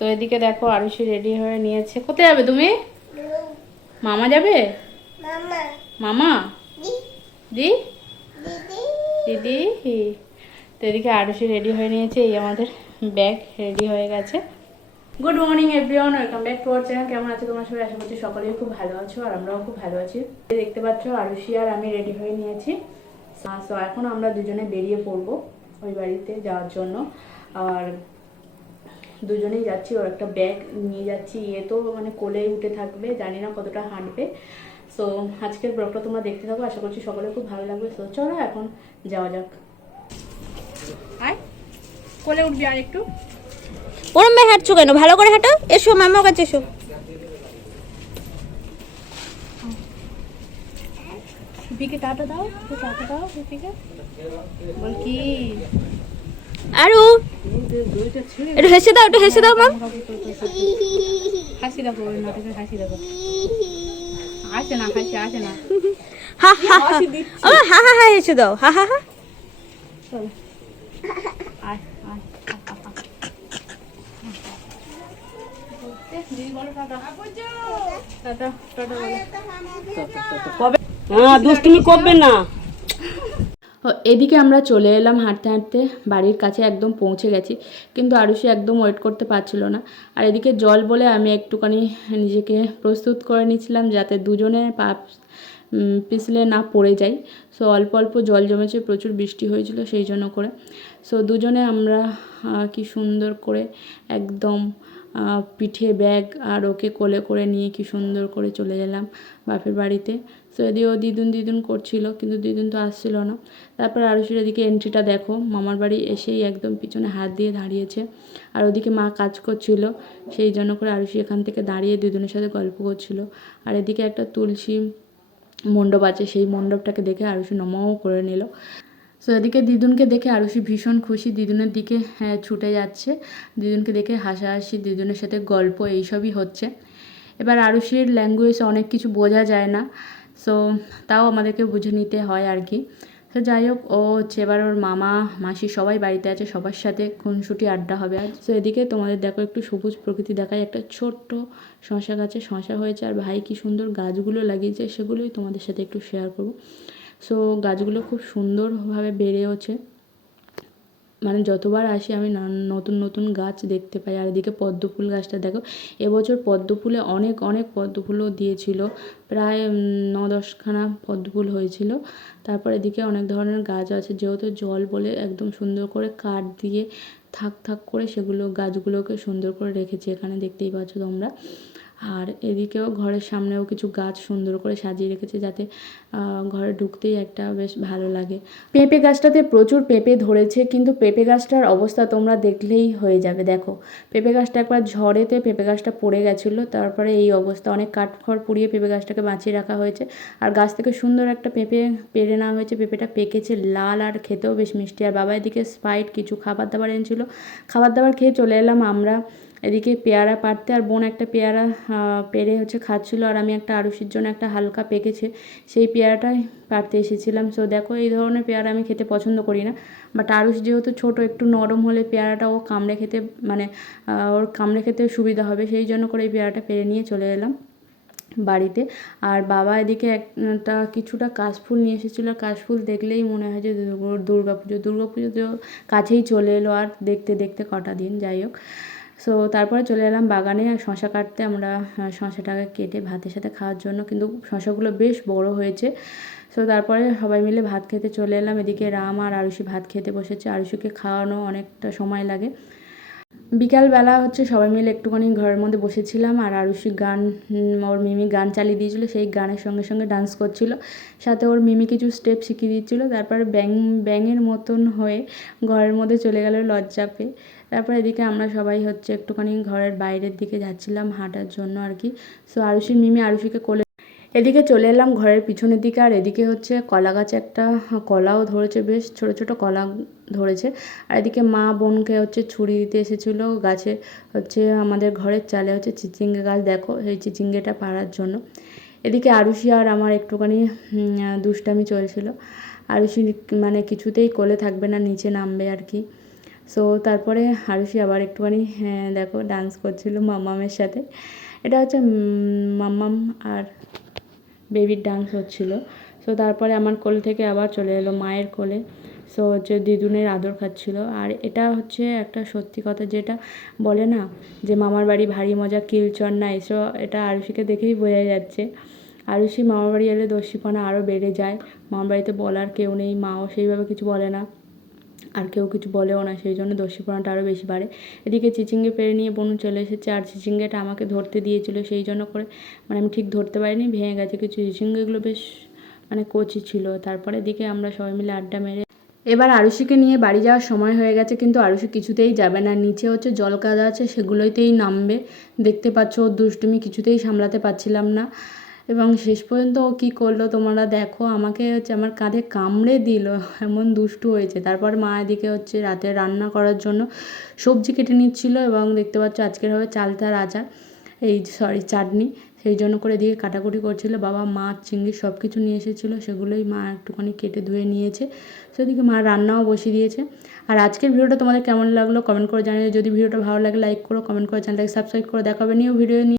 তো এদিকে দেখো আরুষি রেডি হয়ে নিয়েছে। কোথায় যাবে তুমি? মামা যাবে? মামা দি দিদি। তো এদিকে আরুষি রেডি হয়ে নিয়েছে, এই আমাদের ব্যাগ রেডি হয়ে গেছে। Good morning everyone, welcome back to our channel. কেমন আছো তোমরা সবাই? আশা করছি সকলেই খুব ভালো আছো, আর আমরাও খুব ভালো আছি। দেখতে পাচ্ছ আরুষি আর আমি রেডি হয়ে নিয়েছি। তো এখন আমরা দুজনে বেরিয়ে পড়বো ওই বাড়িতে যাওয়ার জন্য। আর দুজনেই যাচ্ছি, ওর একটা ব্যাগ নিয়ে যাচ্ছি। এ তো মানে কোলে উঠে থাকবে, জানি না কতটা হাঁটবে। সো আজকের ব্লগটা তোমরা দেখতে থাকো, আশা করছি সকলে খুব ভালো লাগবে। সো চলো এখন যাওয়া যাক। আয় কোলে উঠবি আর একটু। ওরম ভাই হাঁটছো কেন? ভালো করে হাঁটো। এসো মামার কাছে এসো। পিপিকে টাটা দাও, টাটা দাও পিপিকে। বল কি আরু একটু হেসে দাও, একটু হেসে দাও মাম। হাসি দেখো, ওই নাটকের হাসি দেখো। আসে না হাসি, আসে না। হা হা হা হা হা হা হেসে দাও। হা হা হা। চলো আয় আয়। দিদি বলো টাটা। টাটা টাটা বলো। দুষ্টুমি করবে না। এদিকে আমরা চলে এলাম হাঁটতে হাঁটতে, বাড়ির কাছে একদম পৌঁছে গেছি, কিন্তু আরুষি একদম ওয়েট করতে পারছিল না। আর এদিকে জল বলে আমি একটুখানি নিজেকে প্রস্তুত করে নিচ্ছিলাম যাতে দুজনে পা পিছলে না পড়ে যাই। সো অল্প অল্প জল জমেছে, প্রচুর বৃষ্টি হয়েছিল সেই জন্য করে। সো দুজনে আমরা কি সুন্দর করে একদম পিঠে ব্যাগ আর ওকে কোলে করে নিয়ে কি সুন্দর করে চলে গেলাম বাপের বাড়িতে। সো এদিকেও দিদুন করছিল, কিন্তু দিদুন তো আসছিল না। তারপর আরুষির এদিকে এন্ট্রিটা দেখো, মামার বাড়ি এসেই একদম পিছনে হাত দিয়ে দাঁড়িয়েছে। আর ওদিকে মা কাজ করছিল, সেই জন্য করে আরুষি এখান থেকে দাঁড়িয়ে দিদুনের সাথে গল্প করছিল। আর এদিকে একটা তুলসী মণ্ডপ আছে, সেই মণ্ডপটাকে দেখে আরুষি নমও করে নিল। সো এদিকে দিদুনকে দেখে আরুষি ভীষণ খুশি, দিদুনের দিকে ছুটে যাচ্ছে। দিদুনকে দেখে হাসাহাসি, দিদুনের সাথে গল্প এইসবই হচ্ছে। এবার আরুষির ল্যাঙ্গুয়েজ অনেক কিছু বোঝা যায় না, সো তাও আমাদেরকে বুঝে নিতে হয় আর কি। তো যাই হোক, ও হচ্ছে এবার ওর মামা মাসি সবাই বাড়িতে আছে, সবার সাথে খুনসুটি আড্ডা হবে আজ। সো এদিকে তোমাদের দেখো একটু সবুজ প্রকৃতি দেখায়, একটা ছোট্ট শশা গাছে শশা হয়েছে, আর ভাই কি সুন্দর গাছগুলো লাগিয়েছে, সেগুলোই তোমাদের সাথে একটু শেয়ার করবো। সো গাছগুলো খুব সুন্দরভাবে বেড়েওছে, মানে যতবার আসি আমি নতুন নতুন গাছ দেখতে পাই। আর এদিকে পদ্ম ফুল গাছটা দেখো, এবছর পদ্ম ফুলে অনেক অনেক পদ্ম ফুলও দিয়েছিল, প্রায় 9-10খানা পদ্ম ফুল হয়েছিল। তারপর এদিকে অনেক ধরনের গাছ আছে, যেহেতু জল বলে একদম সুন্দর করে কাঠ দিয়ে থাক থাক করে সেগুলো গাছগুলোকে সুন্দর করে রেখেছে, এখানে দেখতেই পাচ্ছ তোমরা। আর এদিকেও ঘরের সামনেও কিছু গাছ সুন্দর করে সাজিয়ে রেখেছে, যাতে ঘরে ঢুকতেই একটা বেশ ভালো লাগে। পেঁপে গাছটাতে প্রচুর পেঁপে ধরেছে, কিন্তু পেঁপে গাছটার অবস্থা তোমরা দেখলেই হয়ে যাবে। দেখো পেঁপে গাছটা একবার ঝড়েতে পেঁপে গাছটা পড়ে গেছিলো, তারপরে এই অবস্থা। অনেক কাঠখড় পুড়িয়ে পেঁপে গাছটাকে বাঁচিয়ে রাখা হয়েছে। আর গাছ থেকে সুন্দর একটা পেঁপে পেড়ে নেওয়া হয়েছে, পেঁপেটা পেকেছে লাল, আর খেতেও বেশ মিষ্টি। আর বাবা এদিকে স্প্রাইট কিছু খাবার দাবার এনেছিল, খাবার দাবার খেয়ে চলে এলাম আমরা এদিকে পেয়ারা পাড়তে। আর বোন একটা পেয়ারা পেড়ে হচ্ছে খাচ্ছিলো, আর আমি একটা আরুষির জন্য একটা হালকা পেকেছে সেই পেয়ারাটাই পাড়তে এসেছিলাম। সো দেখো এই ধরনের পেয়ারা আমি খেতে পছন্দ করি না, বাট আরুষ যেহেতু ছোট, একটু নরম হলে পেয়ারাটা ও কামড়ে খেতে মানে ওর কামড়ে খেতে সুবিধা হবে, সেই জন্য করে এই পেয়ারাটা পেড়ে নিয়ে চলে এলাম বাড়িতে। আর বাবা এদিকে একটা কিছুটা কাশফুল নিয়ে এসেছিলো, কাশফুল দেখলেই মনে হয় যে দুর্গাপুজো তো কাছেই চলে এলো, আর দেখতে দেখতে কটা দিন। যাই হোক, সো তারপরে চলে এলাম বাগানে শশা কাটতে। আমরা শশাটাকে কেটে ভাতের সাথে খাওয়ার জন্য, কিন্তু শশাগুলো বেশ বড় হয়েছে। সো তারপরে সবাই মিলে ভাত খেতে চলে এলাম। এদিকে রাম আর আরুষি ভাত খেতে বসেছে, আরুষিকে খাওয়ানো অনেকটা সময় লাগে। বিকালবেলা হচ্ছে সবাই মিলে একটুখানি ঘরের মধ্যে বসেছিলাম, আর আরুষি গান, ওর মিমি গান চালিয়ে দিয়েছিলো, সেই গানের সঙ্গে সঙ্গে ডান্স করছিল, সাথে ওর মিমি কিছু স্টেপ শিখিয়ে দিচ্ছিলো। তারপরে ব্যাঙের মতন হয়ে ঘরের মধ্যে চলে গেল লজ্জা পেয়ে। তারপর এদিকে আমরা সবাই হচ্ছে একটুখানি ঘরের বাইরের দিকে যাচ্ছিলাম হাঁটার জন্য আর কি। সো আরুষির মিমি আরুষিকে কোলে এদিকে চলে এলাম ঘরের পিছনের দিকে। আর এদিকে হচ্ছে কলা গাছে একটা কলাও ধরেছে, বেশ ছোট ছোট কলা ধরেছে। আর এদিকে মা বোনকে হচ্ছে ছুরি দিতে এসেছিলো গাছে, হচ্ছে আমাদের ঘরের চালে হচ্ছে চিচিঙ্গে গাছ, দেখো এই চিচিঙ্গেটা পাড়ার জন্য। এদিকে আরুষি আর আমার একটুখানি দুষ্টামি চলছিল। আরুষি মানে কিছুতেই কোলে থাকবে না, নিচে নামবে আর কি। সো তারপরে আরুষি আবার একটুখানি দেখো ডান্স করছিল মাম্মামের সাথে। এটা হচ্ছে মাম্মাম আর বেবির ডান্স হচ্ছিলো। সো তারপরে আমার কোল থেকে আবার চলে এলো মায়ের কোলে। সো হচ্ছে দিদুনের আদর খাচ্ছিল। আর এটা হচ্ছে একটা সত্যি কথা, যেটা বলে না যে মামার বাড়ি ভারী মজা কিলচর না, এসো এটা আরুষিকে দেখেই বোঝা যাচ্ছে। আরুষি মামার বাড়ি এলে দস্যিপনা আরও বেড়ে যায়। মামার বাড়িতে বলার কেউ নেই, মাও সেইভাবে কিছু বলে না, আর কেউ কিছু বলেও না, সেই জন্য দস্যিপনাটা আরও বেশি বাড়ে। এদিকে চিচিঙ্গে পেরে নিয়ে বনু চলে এসেছে, আর চিচিঙ্গেটা আমাকে ধরতে দিয়েছিল, সেই জন্য করে মানে আমি ঠিক ধরতে পারিনি, ভেঙে গেছে কিছু। চিচিঙ্গেগুলো বেশ মানে কচি ছিল। তারপরে এদিকে আমরা সবাই মিলে আড্ডা মেরে এবার আরুষিকে নিয়ে বাড়ি যাওয়ার সময় হয়ে গেছে, কিন্তু আরুষি কিছুতেই যাবে না। নিচে হচ্ছে জল কাদা আছে, সেগুলোতেই নামবে। দেখতে পাচ্ছ ওর দুষ্টুমি কিছুতেই সামলাতে পারছিলাম না, এবং শেষ পর্যন্ত ও কী করলো তোমরা দেখো। আমাকে হচ্ছে আমার কাঁধে কামড়ে দিল, এমন দুষ্টু হয়েছে। তারপর মা এদিকে হচ্ছে রাতে রান্না করার জন্য সবজি কেটে নিচ্ছিল, এবং দেখতে পাচ্ছ আজকের হবে চালতার আচার, চাটনি, সেই জন্য করে দিয়ে কাটাকুটি করছিল। বাবা মাছ চিংড়ি সব কিছু নিয়ে এসেছিলো, সেগুলোই মা একটুখানি কেটে ধুয়ে নিয়েছে। সেদিকে মা রান্নাও বসিয়ে দিয়েছে। আর আজকের ভিডিওটা তোমাদের কেমন লাগলো কমেন্ট করে জানিয়ে। যদি ভিডিওটা ভালো লাগে লাইক করো, কমেন্ট করে চ্যানেলটাকে সাবস্ক্রাইব করে। দেখা হবে নিউ ভিডিও নিয়ে।